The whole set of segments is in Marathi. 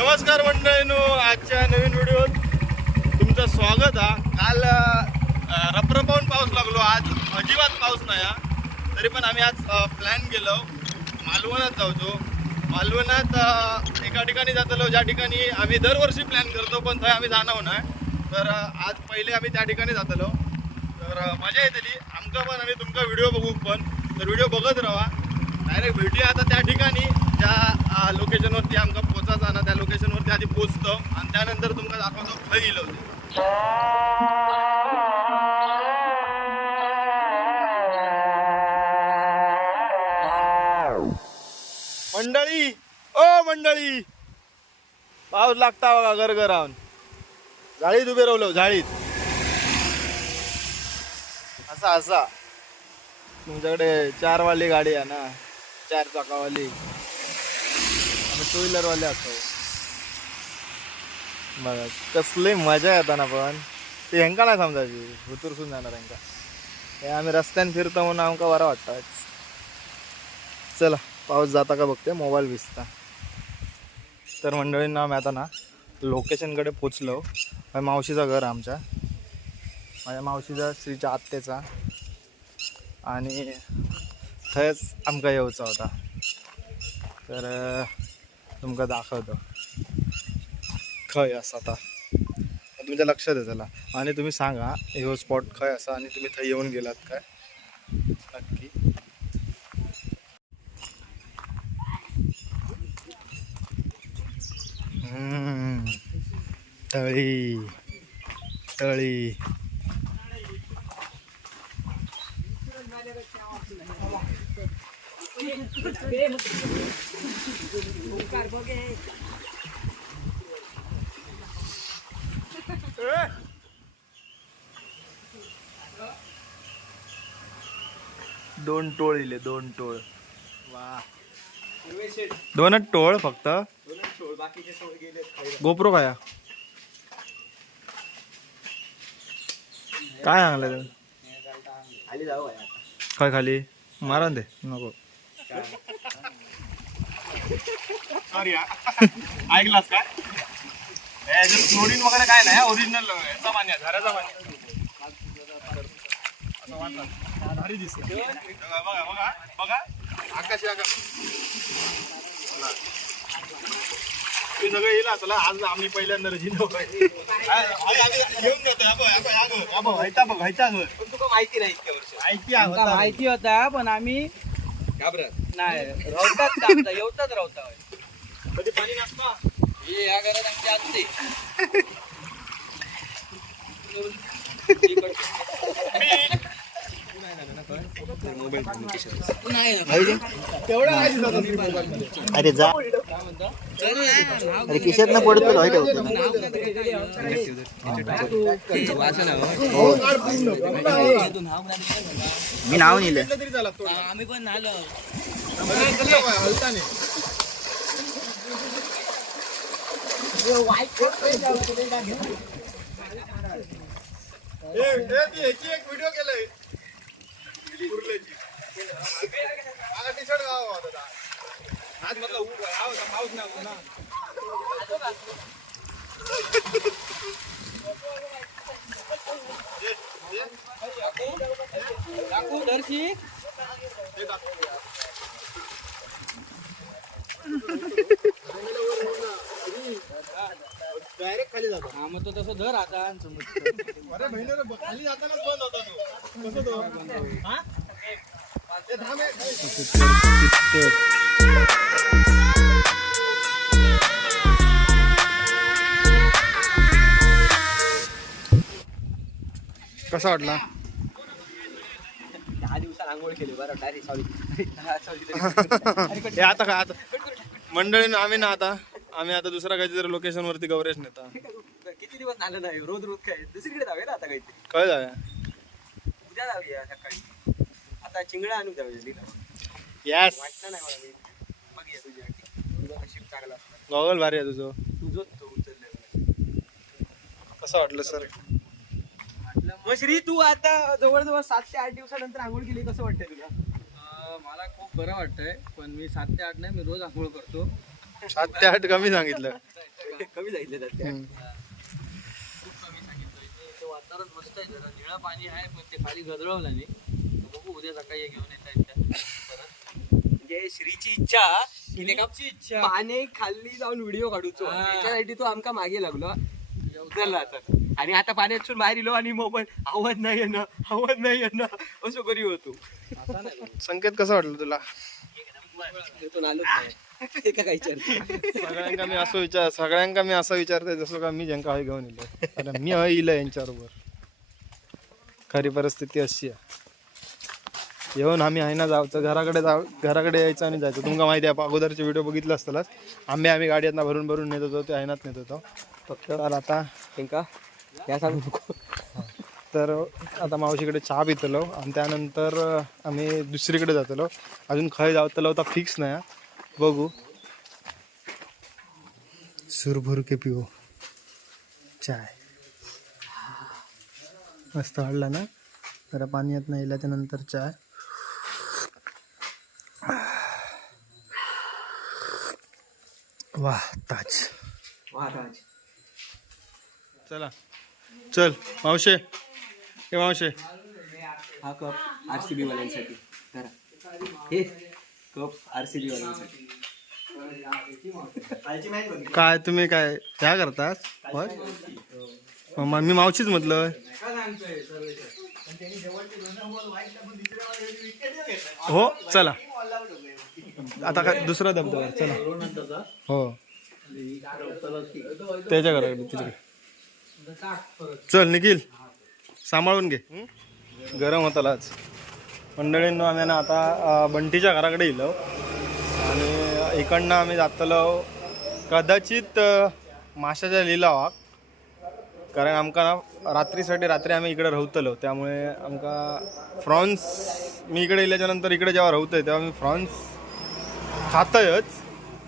नमस्कार मंडळीनो आजच्या नवीन व्हिडिओत तुमचं स्वागत हा. काल रपरपावून पाऊस लागलो आज अजिबात पाऊस नाही हा. तरी पण आम्ही आज प्लॅन केलो. मालवणात जाऊचो मालवणात एका ठिकाणी जातलो ज्या ठिकाणी आम्ही दरवर्षी प्लॅन करतो पण थंय आम्ही जाणार नाही तर आज पहिले आम्ही त्या ठिकाणी जातलो. तर मजा येतली. आमका पण आणि तुमका व्हिडिओ बघू पण. तर व्हिडिओ बघत राहा. डायरेक्ट भेटूया आता त्या ठिकाणी. ज्या लोकेशनवरती आमकां पोचायचा ना त्या लोकेशनवरती आधी पोचतो आणि त्यानंतर तुमका दाखवतो खय गेलो मंडळी ओ मंडळी पाऊस लागता बघा गरगरावून झाडीत उभे राहलो झाडीत. असा असा. तुमच्याकडे चार वाली गाडी आहे ना चार चाकावाली. टू व्हीलरवाले असतो बघा कसली मजा येताना पण. ते हेंका नाही समजायची भुतुरसून जाणार हेंका हे आम्ही रस्त्याने फिरतो म्हणून आमका बरं वाटतं. चला पाऊस जाता का बघते मोबाईल भिजता. तर मंडळींना आम्ही आता ना लोकेशनकडे पोचलो. माझ्या मावशीचं घर आमच्या. माझ्या मावशीचा श्रीच्या आत्तेचा. आणि थंयच आमकां येवचा होता. तर तुमकां दाखवतो. खंय आसा आता? तुमच्या लक्षात येतला आणि तुम्ही सांगा ह्यो स्पॉट खंय आसा आणि तुम्ही थंय येऊन गेलात काय? नक्की. तळी. तळी. दोन टोळ इले दोन टोळ. वा. दोनच टोळ फक्त गोप्रो खाया. काय सांगलं काय खाली. मारा दे. नको. सॉरी ऐकलास का? फ्लोरिन वगैरे काय नाही ओरिजिनल याचा मान्य झाडाचा मान्य भारी दिसतं. बघा बघा बघा बघा. आकाशी आकाश. ते सगळं येईल चला आज आम्ही पहिल्यांदा रजिनो घेऊन जातो हा हा हा हा व्हायचा बघ, व्हायचा. माहिती नाही माहिती होता पण आम्ही घाबरत. नाही रवतात का आमचा? येवताच रवता. कधी पाणी नसता हे या घरात आमची आत्ते. अरे जा. अरे किशात ना पडतो लाइट होतो मी नाव नेलं आम्ही पण आलो एक व्हिडिओ केलाय. कुर्ल्याची माझा टी शर्ट गावा होता आज म्हटलं ऊन हा होता पाऊस नाही होता ना टाकू दर्शी डायरेक्ट खाली जातो. हा मग तो तसं धर आता अरे ब- खाली जातानाच बंद होता तो. कसं तो? हा? ए, थांब ए. कसा वाटला? दहा दिवसात आंघोळ केली बरं डायरेक्ट सॉरी हे आता का आता. मंडळीनं आम्ही ना आता आम्ही आता दुसऱ्या काहीतरी लोकेशन वरती गौरेश नेता. किती दिवस झालं नाही? रोज रोज काय? दुसरीकडे जाऊया ना आता काहीतरी. कळ जाऊया? उद्या जाऊया सकाळी. आता चिंगडा आणू जाऊया यस वाटलं नाही मला मी. बघ या तुझ्या तुझा नशीब चांगला गॉगल भारी आहे तुझं. तुझं तो उचलले कसं वाटलं सर मग श्री तू आता जवळजवळ सात ते आठ दिवसानंतर आंघोळ केली कसं वाटतंय तुला? अं, मला खूप बरं वाटतंय पण मी सात ते आठ नाही मी रोज आंघोळ करतो. सात ते आठ कमी सांगितलं. कमी सांगितलं वातावरण मस्त आहे जरा. निळं पाणी आहे पण ते खाली गदळवलं नाही. बघू उद्या सकाळी घेऊन म्हणजे श्रीची इच्छा. जाऊन व्हिडिओ काढूचो. त्याच्यासाठी तो आमका मागे लागलो. आता. आणि आता पाण्यातून बाहेर इलो आणि मोबाईल. आवाज नाही येणं आवाज नाही येणं. असं करी होतो. संकेत कसं वाटलं तुला? तिथून चर्चा सगळ्यांका मी असं विचार सगळ्यांका मी असं विचारतोय जसं का मी ज्यांका हय घेऊन येलो कारण मी हय इलं यांच्याबरोबर. खरी परिस्थिती अशी आहे. येऊन आम्ही आहे ना जायचं घराकडे जाऊ घराकडे यायचं आणि जायचं. तुमका माहिती आहे अगोदरचे व्हिडिओ बघितला असताच आंबे आम्ही गाडीतनं भरून भरून नेत होतो ते आयनात नेत होतो. फक्त तर आता त्यांका या सांगू नको. तर आता मावशीकडे चहा पितलो आणि त्यानंतर आम्ही दुसरीकडे जातलो. अजून खय जातलो होता फिक्स नाही हा. बघू. सुरभर के पिओ. चाय. मस्त वाढला ना? जरा पाणी येत नाही त्यानंतर चाय. वाह ताज. वा राज चला. चल मावशे. हे मावशे. हा कप आर सी बी वाल्यांसाठी. धरा. हे. कप आर सी बी वाल्यांसाठी काय तुम्ही काय ह्या करतात? होय मग मी मावशीच म्हटलं. हो चला. आता काय दुसरा धबधबा चला. हो. त्याच्या घराकडे तिकडे. चल निखिल. सांभाळून घे. हं? गरम होताला आज. मंडळींनो आम्ही ना आता बंटीच्या घराकडे येलो आणि इकडनं आम्ही जातलो कदाचित माशाच्या लिलावाक. कारण आमका ना रात्रीसाठी रात्री आम्ही इकडे राहतलो त्यामुळे आमका फ्रॉन्स मी इकडे येल्याच्या नंतर इकडे जेव्हा राहतोय तेव्हा मी फ्रॉन्स खातयच.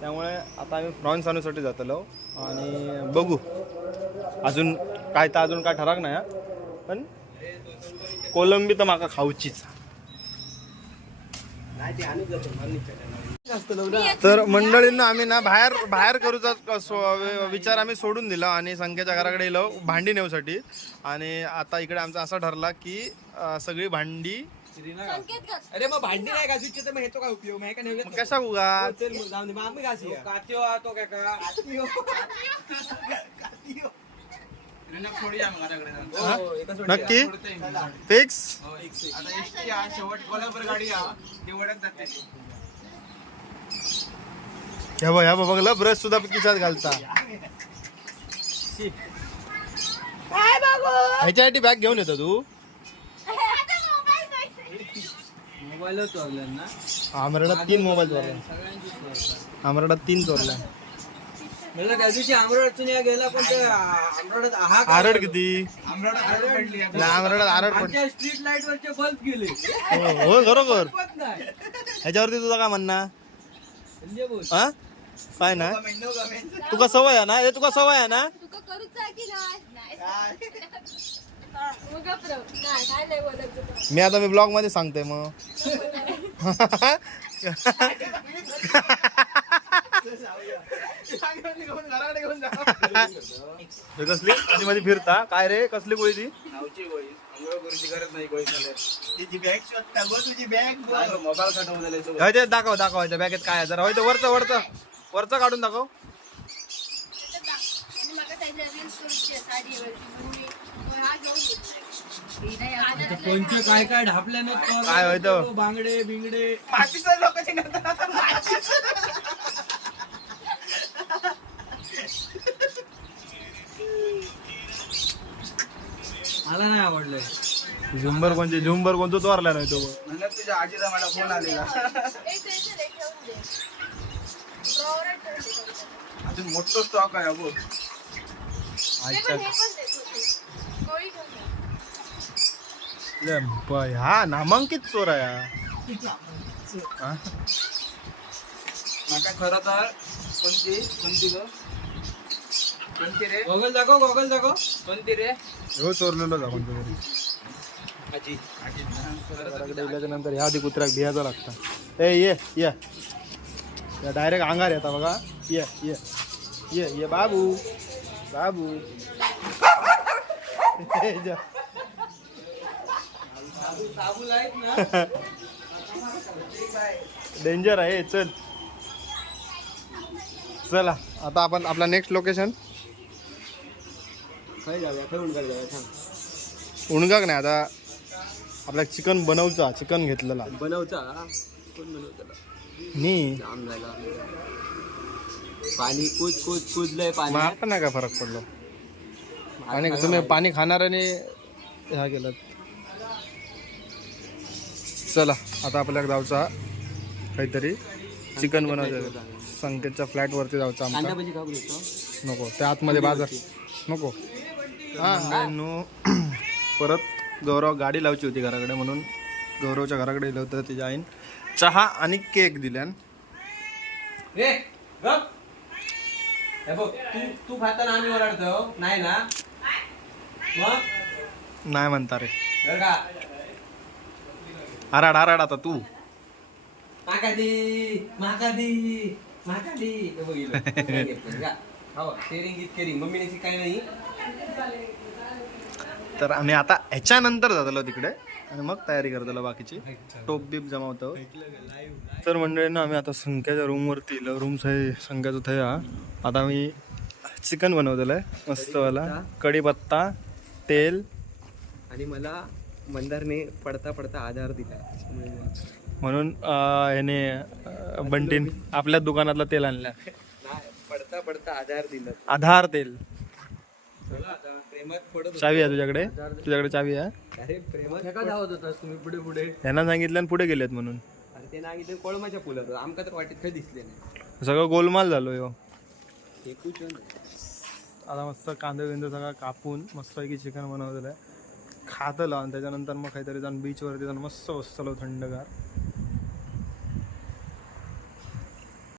त्यामुळे आता आम्ही फ्रॉन्स आणूसाठी जातलो. आणि बघू. अजून काय तर अजून काय ठराक नाही हा. पण कोलंबी तर माका खाऊचीच. तर मंडळींना आम्ही ना बाहेर बाहेर करूचा क- सो- विचार आम्ही सोडून दिला आणि संख्येच्या घराकडे गेलो भांडी नेऊसाठी. आणि आता इकडे आमचा असा ठरला की सगळी भांडी अरे मग भांडी नाही घासूची तर मग ह्याचा काय उपयोग? मग का नाही कशा उगा चल मग जाऊन दे मग आम्ही घासूया कात्यो हा तो काय का थोडी आम्ही घराकडे जाऊ. हा? हो, एका सोडीला. नक्की. फिक्स? हो, आता एसटी शेवट कोल्हापूर गाडी ती वडत जाते ह्या बघ ह्या बघ बघलं ब्रश सुद्धा खिशात घालता. ह्याच्यासाठी बॅग घेऊन येतो तू. मोबाईलच चोरला ना. आमरडात तीन मोबाईल चोरला आमरडात तीन चोरला त्या दिवशी आमरडातून या गेला पण ते आमरडात हा का? आरड किती? आमरडात आरड पड आमच्या स्ट्रीट लाइट वरचे बल्ब गेले. हो हो, बरोबर. पण नाही. ह्याच्यावरती तुझा काय म्हणणं? म्हणजे बोल. हा? काय ना? तुका सवय आहे ना? हे तुका सवय आहे ना? तुका करूच आहे की नाही? मग गप्प राहू. नाही काय नाही बोलायचं तुला. मी आता मी ब्लॉगमध्ये सांगते मग. हे कसली? कधी मध्ये फिरता? काय रे? कसली गोळी ती? नावची गोळी. अंघोळ करूची गरज नाही गोळी मोबाईल खटवून झाले होय ते दाखव दाखव. बॅगेत काय? आहे जरा होय ते वरचं वरचं. वरचं काढून दाखव. आणि. कोणते काय काय ढापले ना काय होय तो? बांगडे बिंगडे. मला नाही आवडलंय. झुंबर कोणची झुंबर कोणतो? चोरला नाही तो म्हणलं तुझ्या आजीचा मला फोन आलेला. अजून मोठं स्टॉक आहे अगो हे हा नामांकित चोर आहे हा. हा? खरं तर कोणती? कोणती ग? कोणती रे? गॉगल दाखव गॉगल दाखव. कोणती रे? हो चोरलेलो गेल्याच्यानंतर ह्या आधी कुत्र्याक भियाचा लागता. ए ये ये. डायरेक्ट अंगार येता बघा. ये ये. ये ये बाबू. बाबू. डेंजर आहे चल. चला आता आपण आपला नेक्स्ट लोकेशन खय जाऊया खय उडकार जाऊया सांग उणगाक नाही आता आपल्या चिकन बनवचा चिकन घेतलेला. बनवचा कोण बनवता नी. जाम झाला. पाणी कूद कूद कुदलंय पाणी. मग आता नाही काय फरक पडलो? आणि तुम्ही पाणी खाणाऱ्याने ह्या केलं चला आता आपल्या जाऊचा काहीतरी चिकन बनवायचं संकेतच्या फ्लॅट वरती जाऊचा कांदा आमचा भाजी खाऊ घेतो. नको त्या आतमध्ये बाजार. नको. हा परत गौरव गाडी लावची होती घराकडे म्हणून. गौरवच्या घराकडे गेलं होतं तिच्या आईन. चहा आणि केक दिल्यान. रे गप. हे बघ तू तू खाताना आम्ही ओरडतो नाही ना? मग? नाही म्हणता रे. बरं का? आराड आराड आता तू. माका दी माका दी माका दी हे बघ इलं. काय घेतलं का? हो शेअरिंग इज केअरिंग मम्मीने काही नाही. तर आम्ही आता ह्याच्यानंतर जातलो तिकडे. आणि मग तयारी करतलो बाकीची. टोप बीप जमावतो तर मंडळीनं आम्ही आता संख्याच्या रूमवरती इलो. रूम आहे संख्याचं थंय हा. आता मी चिकन बनवलेलं आहे. मस्तवाला कढीपत्ता. तेल. आणि मला मंदारने पडता पडता आधार दिला. म्हणून अं, बंटीन आपल्या दुकानातलं तेल आणलं. पडता पडता आधार दिला. आधार तेल चला आता प्रेमात पडत चावी आहे तुझ्याकडे? तुझ्याकडे चावी आहे? अरे प्रेमात का धावत होतास तुम्ही पुढे पुढे यांना सांगितलं आणि पुढे गेलेत म्हणून. अरे ते कोळमाच्या पुलात आमका तर वाटेत काही दिसले नाही सगळं गोलमाल झालो यो. आता मस्त कांदे बिंदे सगळं कापून मस्तपैकी चिकन बनवलेलं आहे. खातलं आणि त्याच्यानंतर मग काहीतरी जाऊन बीचवरती जाऊन मस्त बसलो थंडगार.